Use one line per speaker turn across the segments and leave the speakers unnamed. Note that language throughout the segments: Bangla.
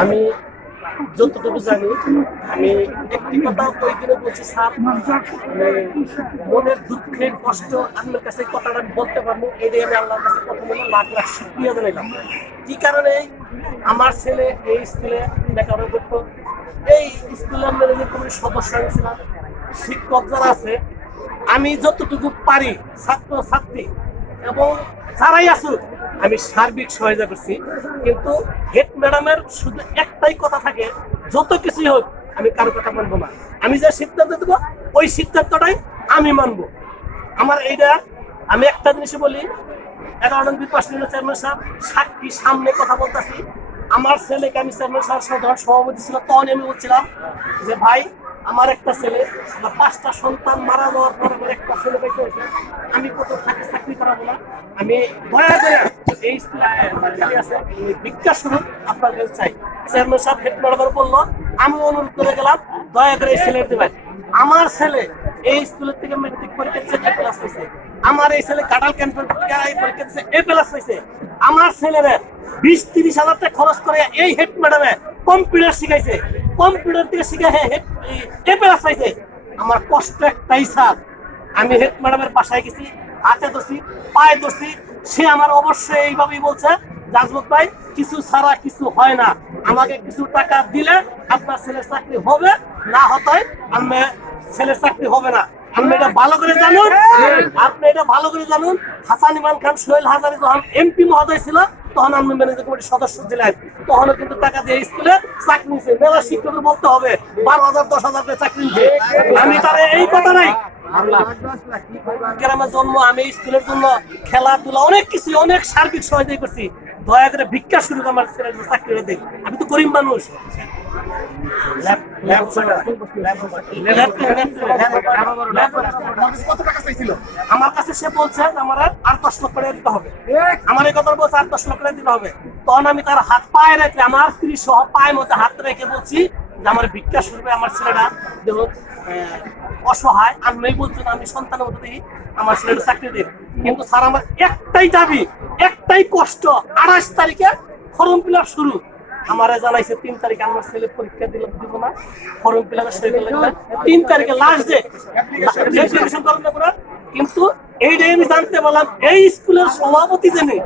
আমি যতটুকু জানি, আমি একটি কথা দিনে বলছি, স্যার মানে মনের দুঃখের কষ্ট আপনার কাছে কথাটা আমি বলতে পারব, এটাই আমি আল্লাহর কাছে প্রথমে লাখ লাখ শুক্রিয়া জানাইলাম। কি কারণে আমার ছেলে, এই স্কুলে লেখাপড়া করতো? এই স্কুলের ম্যানেজিং কমিটির সদস্য আমি ছিলাম শিক্ষক যারা আছে, আমি যতটুকু পারি, ছাত্র, ছাত্রী এবং যারাই আসুক আমি সার্বিক সহায়তা করছি। কিন্তু হেড ম্যাডামের শুধু একটাই কথা থাকে, যত কিছুই হোক, আমি কারও কথা মানবো না। আমি যে সিদ্ধান্ত দেবো, ওই সিদ্ধান্তটাই আমি মানবো। আমার এইটা আমি একটা জিনিস বলি সাক্ষী সামনে কথা বলতেছি। আমার ছেলেকে আমি চেয়ারম্যান সাহেব সভাপতি ছিল তখন আমি বলছিলাম যে, ভাই আমার একটা ছেলে বা পাঁচটা সন্তান মারা যাওয়ার পর আমার একটা ছেলে বেঁচে আছে। আমি কত তাকে চাকরি করাবো না? আমি দয়া এই আছে, এই কাছে চাই। চেয়ারম্যান সাহেব, হেড বলল, আমি অনুরোধ করে গেলাম, দয়া করে এই ছেলের দেবেন। আমার ছেলে এই স্কুলের থেকে মেট্রিক পরীক্ষা এ প্লাস হয়েছে আমার এই ছেলে কাটাল ক্যান্সার পরীক্ষা দিচ্ছে এ প্লাস হয়েছে আমার ছেলেরা বিশ তিরিশ হাজার টাকা খরচ করে এই হেড ম্যাডামে কম্পিউটার শিখাইছে। কম্পিউটার থেকে শিখে এ প্লাস পাইছে আমার কষ্ট একটাই স্যার। আমি হেড ম্যাডামের বাসায় গেছি, হাতে ধরছি, পায়ে ধরছি। সে আমার অবশ্যই এইভাবেই বলছে জাজমত ভাই, কিছু ছাড়া কিছু হয় না। আমাকে কিছু টাকা দিলে আপনার ছেলের চাকরি হবে, না হতয় আমি ছেলের চাকরি হবে না। আপনি এটা ভালো করে জানুন, আপনি এটা ভালো করে জানুন। হাসান ইমান খান, সোহেল হাজারি যখন এমপি মহোদয় ছিল, তখন আমি ম্যানেজার কমিটির সদস্য ছিলেন। তখনও কিন্তু টাকা দিয়ে স্কুলে চাকরি নিচ্ছে মেলা শিক্ষকের বলতে হবে, বারো হাজার, দশ হাজার করে চাকরি নিচ্ছে আমি তারা এই কথা নাই। গ্রামের জন্ম, আমি স্কুলের জন্য খেলাধুলা, অনেক কিছু, অনেক সার্বিক সহযোগিতা করছি। দয়া করে ভিক্ষা শুরু করে আমার ছেলের চাকরি আমি তো গরিব মানুষ।
কত টাকা চাইছিল?
আমার কাছে সে বলছে আমার আর দশ লক্ষ টাকা দিতে হবে। আমার এই কথা বলছে দশ লক্ষ টাকা দিতে হবে। তখন আমি তার হাত পায়ে রেখে আমার স্ত্রী সহ মধ্যে হাত রেখে বলছি যে আমার ভিক্ষা আমার ছেলেটা অসহায়। আমি বলছি না আমি সন্তানের মতো দিই আমার ছেলেটা চাকরি দিন কিন্তু স্যার আমার একটাই দাবি একটাই কষ্ট আঠাশ তারিখে ফর্ম ফিল শুরু। আমারে জানাইছে, তিন তারিখে আমার ছেলে পরীক্ষা দিব না, ফর্ম ফিল করলে তিন তারিখে লাস্ট ডে পরে। কিন্তু এইটাই আমি জানতে এই স্কুলের সভাপতি যিনি,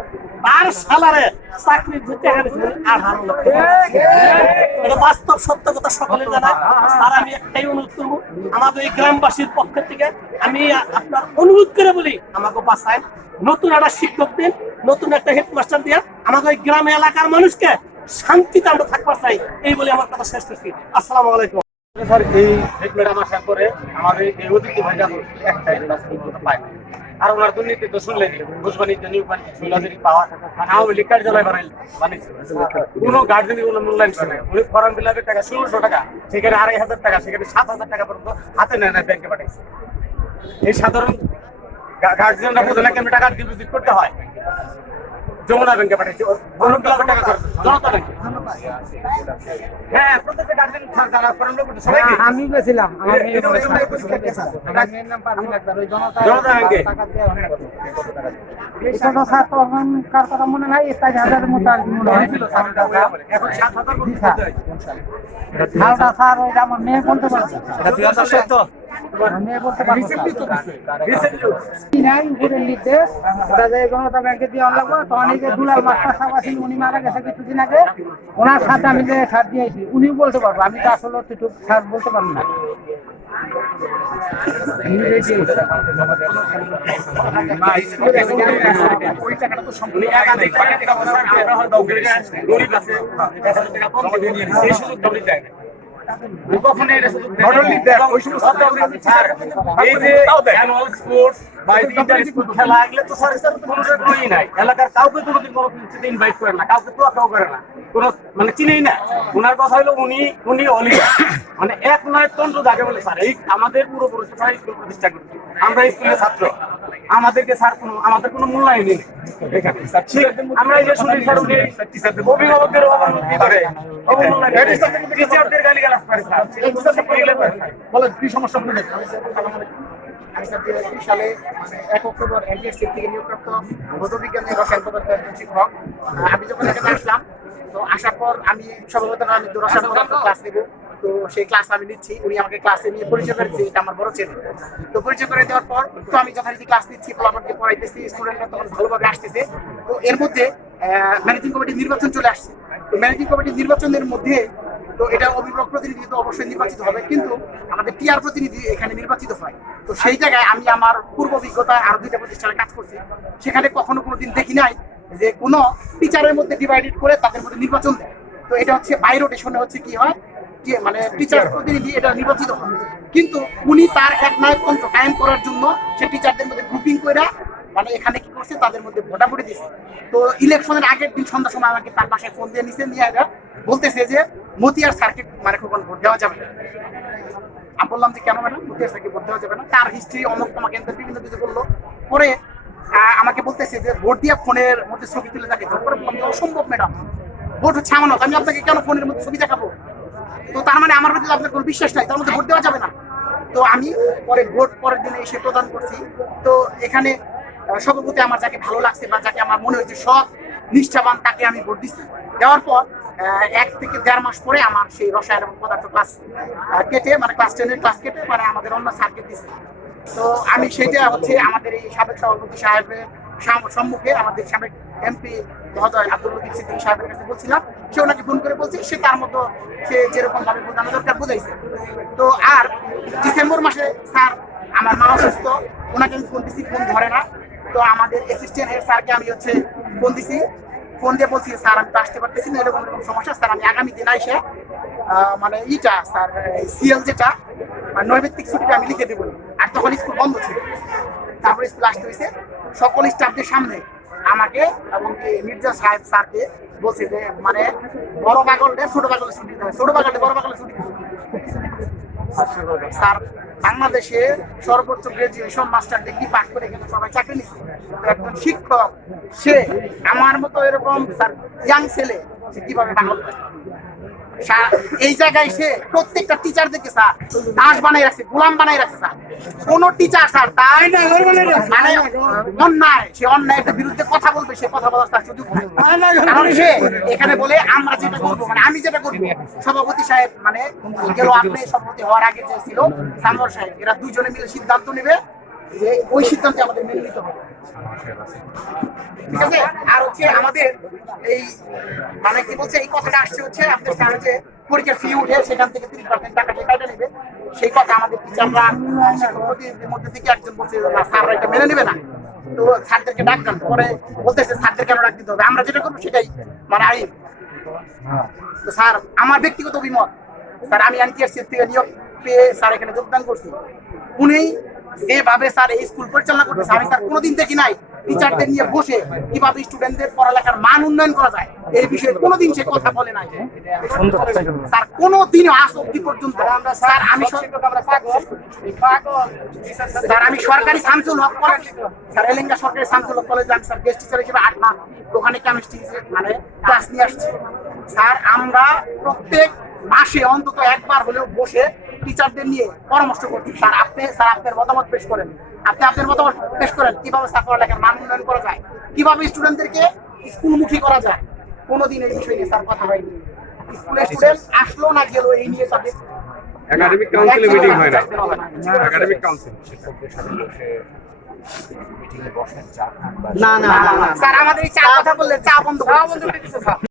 তার সালারে চাকরি দিতে টাকা। এটা বাস্তব সত্য কথা সকলে জানা। আর আমি একটাই অনুরোধ করব, আমাদের এই গ্রামবাসীর পক্ষ থেকে আমি আপনার অনুরোধ করে বলি, আমাকে বাঁচায় নতুন একটা শিক্ষক দিন, নতুন একটা হেডমাস্টার দিয়ে আমাদের এই গ্রাম এলাকার মানুষকে শান্তিতে আমরা থাকবার চাই। এই বলে আমার কথা শেষ করছি। আসসালামু আলাইকুম।
এই বানিয়েছে। কোনো মূল্যায়ন ফর্ম টাকা, ষোলোশো টাকা, সেখানে আড়াই হাজার টাকা, সেখানে সাত হাজার টাকা পর্যন্ত হাতে নেয় না ব্যাংকে এই সাধারণ গার্জেনরা টাকা ডিপোজিট করতে হয়? যমুনা ব্যাংকে পাঠাইছে অনেক লাখ টাকা খরচ জনতা ব্যাংকে হ্যাঁ প্রত্যেকটা গার্জেন যারা ফর্ম ফিল
আমি গেছিলাম মেয়ে
এটা- এটা- এটা-
পরীক্ষা দিয়েছে। আমার মেয়ের নাম পারভিন আক্তার, ওই জনতা
জনতা ব্যাংকে?
টাকা দিয়ে অনেক করে। এটা তো স্যার তখন কার কথা মনে নাই সাইজ হাজারের মতো আর কি মনে হয়
এখন হাজার কোটি
জি, স্যার।
করতে হয়েছে।
হালটা স্যার ওইটা আমার মেয়ে বলতে পারছে নির্দেশ জনতা ব্যাংকে দিয়ে লাগবো তখন এই যে দুলাল মাস্টার সাহেব আছেন উনি মারা গেছে কিছুদিন আগে ওনার সাথে আমি যে সার দিয়েছি উনিও বলতে পারব আমি তো আসলে অতটুকু সার বলতে পারব না
ওই টাকাটা তো সম্পূর্ণ একাধিক টাকা টাকা বছর আমরা হয়তো গরিব আছে, এক হাজার টাকা কম দিয়ে নিয়ে নিছে। এই এটা যে অ্যানুয়াল sports বা এই যে inter-school খেলা, এগুলো তো স্যার স্যার কোনো কোনোই নাই। এলাকার কাউকে কোনোদিন কোনো কিছুতে invite করে না, কাউকে তোয়াক্কাও করে না। কোনো মানে চিনেই না। ওনার কথা হলো উনি উনি অলিগা। মানে এক নয় তন্ত্র যাকে বলে স্যার এই আমাদের পূর্বপুরুষ স্যার স্কুল প্রতিষ্ঠা করেছি। আমরা স্কুলের ছাত্র। আমাদেরকে স্যার কোনো আমাদের কোনো মূল্যায়ন নেই। আমরা এই যে শুনি স্যার উনি অভিভাবকদের অবনতি করে। টিচারদের গালিগালাজ করে করে স্যার।
বলেন কি সমস্যা মানে আমি সেই ক্লাস আমি নিচ্ছি, উনি আমাকে ক্লাসে নিয়ে পরিচয় এটা আমার বড় তো পরিচয় করে দেওয়ার পর, তো আমি ক্লাস নিচ্ছি ফলাফলকে পড়াইতেছি স্টুডেন্টরা তখন ভালোভাবে আসতেছে। তো এর মধ্যে ম্যানেজিং কমিটির নির্বাচন চলে আসছে। তো ম্যানেজিং কমিটির নির্বাচনের মধ্যে, তো এটা অভিভাবক প্রতিনিধি তো অবশ্যই নির্বাচিত হবে, কিন্তু আমাদের টিআর প্রতিনিধি এখানে নির্বাচিত হয়। তো সেই জায়গায় আমি আমার পূর্ব অভিজ্ঞতা আরও দুইটা প্রতিষ্ঠানে কাজ করছি। সেখানে কখনো কোনো দিন দেখি নাই যে কোনো টিচারের মধ্যে ডিভাইডেড করে তাদের মধ্যে নির্বাচন দেয়। তো এটা হচ্ছে বাই রোটেশনে হচ্ছে কি হয়? মানে টিচার প্রতিনিধি এটা নির্বাচিত হয়। কিন্তু উনি তার এক নায়কতন্ত্র কায়েম করার জন্য সে টিচারদের মধ্যে গ্রুপিং করে মানে এখানে কি করছে? তাদের মধ্যে ভোটাভুটি দিছে। তো ইলেকশনের আগের দিন সন্ধ্যার সময় আমাকে তার বাসায় ফোন দিয়ে নিছে নিয়ে বলতেছে যে মতিয়ার সার্কিট মানে কখন ভোট দেওয়া যাবে। আমি বললাম যে, কেন ম্যাডাম? মতিয়ার সার্কিট ভোট দেওয়া যাবে না। তার হিস্ট্রি অমুক তোমাকে বিভিন্ন কিছু বলল। পরে আমাকে বলতেছে যে, ভোট দিয়ে ফোনের মধ্যে ছবি তুলে দেখে। পরে বললাম যে, অসম্ভব ম্যাডাম, ভোট হচ্ছে আমানত। আমি আপনাকে কেন ফোনের মধ্যে ছবি দেখাবো? তো তার মানে আমার প্রতি আপনার কোনো বিশ্বাস নাই, তার মধ্যে ভোট দেওয়া যাবে না। তো আমি পরে ভোট পরের দিনে এসে প্রদান করছি। তো এখানে সভাপতি আমার যাকে ভালো লাগছে বা যাকে আমার মনে হয়েছে সৎ, নিষ্ঠাবান, তাকে আমি ভোট দিচ্ছি দেওয়ার পর এক থেকে দেড় মাস পরে আমার সেই রসায়ন এবং পদার্থ ক্লাস কেটে মানে ক্লাস টেনের ক্লাস কেটে মানে আমাদের অন্য স্যারকে দিচ্ছে তো আমি সেটা হচ্ছে আমাদের এই সাবেক সভাপতি সাহেবের সম্মুখে আমাদের সাবেক এমপি মহোদয় আব্দুল লতিফ সিদ্দিক সাহেবের কাছে বলছিলাম, সে ওনাকে ফোন করে বলছে, সে তার মতো সে যেরকম ভাবে বোঝানো দরকার বোঝাইছে। তো আর ডিসেম্বর মাসে স্যার আমার মা অসুস্থ, ওনাকে আমি ফোন দিছি ফোন ধরে না। তো আমাদের অ্যাসিস্ট্যান্ট হেড স্যারকে আমি হচ্ছে ফোন দিছি। ফোন দিয়ে বলছি স্যার আমি তো আসতে পারতেছি না এরকম এরকম সমস্যা। স্যার আমি আগামী দিন এসে আহ, মানে ইটা স্যার সিএল যেটা মানে নৈমিত্তিক ছুটিটা আমি লিখে দেবো। আর তখন স্কুল বন্ধ ছিল। তারপরে স্কুল আসতে হয়েছে সকল স্টাফদের সামনে আমাকে এবং কি মির্জা সাহেব স্যারকে বলছে যে মানে বড় পাগলদের ছোট পাগলের ছুটি ছোট পাগলদের বড় পাগলের ছুটি স্যার বাংলাদেশের সর্বোচ্চ গ্রাজুয়েশন মাস্টার ডিগ্রি পাস করে কিন্তু সবাই চাকরি নিচ্ছে একজন শিক্ষক, সে আমার মতো এরকম ইয়াং ছেলে, সে কীভাবে? সা- এই জায়গায় সে প্রত্যেকটা টিচারদেরকে স্যার দাস বানাই রাখছে গোলাম বানাই রাখছে স্যার। কোন টিচার স্যার তাই মানে অন্যায় সে অন্যায়ের বিরুদ্ধে কথা বলবে সে কথা বলার তার সুযোগ কারণ সে এখানে বলে আমরা যেটা করব মানে আমি যেটা করব। সভাপতি সাহেব মানে গেল আপনি সভাপতি হওয়ার আগে যে ছিল সামর সাহেব এরা দুজনে মিলে সিদ্ধান্ত নেবে যে ওই সিদ্ধান্তে আমাদের মেনে নিতে হবে। আছে? আর হচ্ছে আমাদের এই মানে কি বলছে, এই কথাটা আসছে হচ্ছে স্যার যে পরীক্ষার ফি উঠে সেখান থেকে তিরিশ পার্সেন্ট টাকা নেবে, সেই কথা আমাদের শিক্ষক মধ্যে থেকে একজন বলছে স্যাররা এটা মেনে নেবে না। তো স্যারদেরকে পরে বলতেছে স্যারদের কেন ডাক দিতে হবে। আমরা যেটা করব সেটাই মানে আইন। তো স্যার, আমার ব্যক্তিগত অভিমত, স্যার, আমি এনটিআরসি থেকে নিয়োগ পেয়ে স্যার এখানে যোগদান করছি। উনি যেভাবে স্যার এই স্কুল পরিচালনা করতেছে। আমি স্যার কোনোদিন দেখি নাই টিচারদের নিয়ে বসে কীভাবে স্টুডেন্টদের পড়ালেখার মান উন্নয়ন করা যায় এই বিষয়ে কোনোদিন সে কথা বলে নাই। স্যার কোনোদিন আজ অব্দি পর্যন্ত স্যার আমি স্যার আমি সরকারি শামসুল হক কলেজ স্যার এলেঙ্গা সরকারি শামসুল হক কলেজে আমি স্যার গেস্ট টিচার হিসেবে আট মাস ওখানে কেমিস্ট্রি মানে ক্লাস নিয়ে আসছি। স্যার আমরা প্রত্যেক মাসে অন্তত একবার হলেও বসে টিচারদের নিয়ে পরামর্শ করছি। স্যার আপনি স্যার আপনার মতামত পেশ করেন। আপনি আপনার মতামত পেশ করেন কীভাবে স্যার পড়ালেখার মান উন্নয়ন করা যায় কীভাবে স্টুডেন্টদেরকে স্কুলমুখী করা যায়। কোনোদিন এই বিষয় নিয়ে স্যার কথা হয়নি। স্কুলের স্টুডেন্ট আসলো না গেলো এই নিয়ে তাদের
একাডেমিক কাউন্সিলে মিটিং হয় না। একাডেমিক কাউন্সিল
না না। না, না স্যার আমাদের এই চা কথা বললে চা বন্ধ করে দিচ্ছে, স্যার।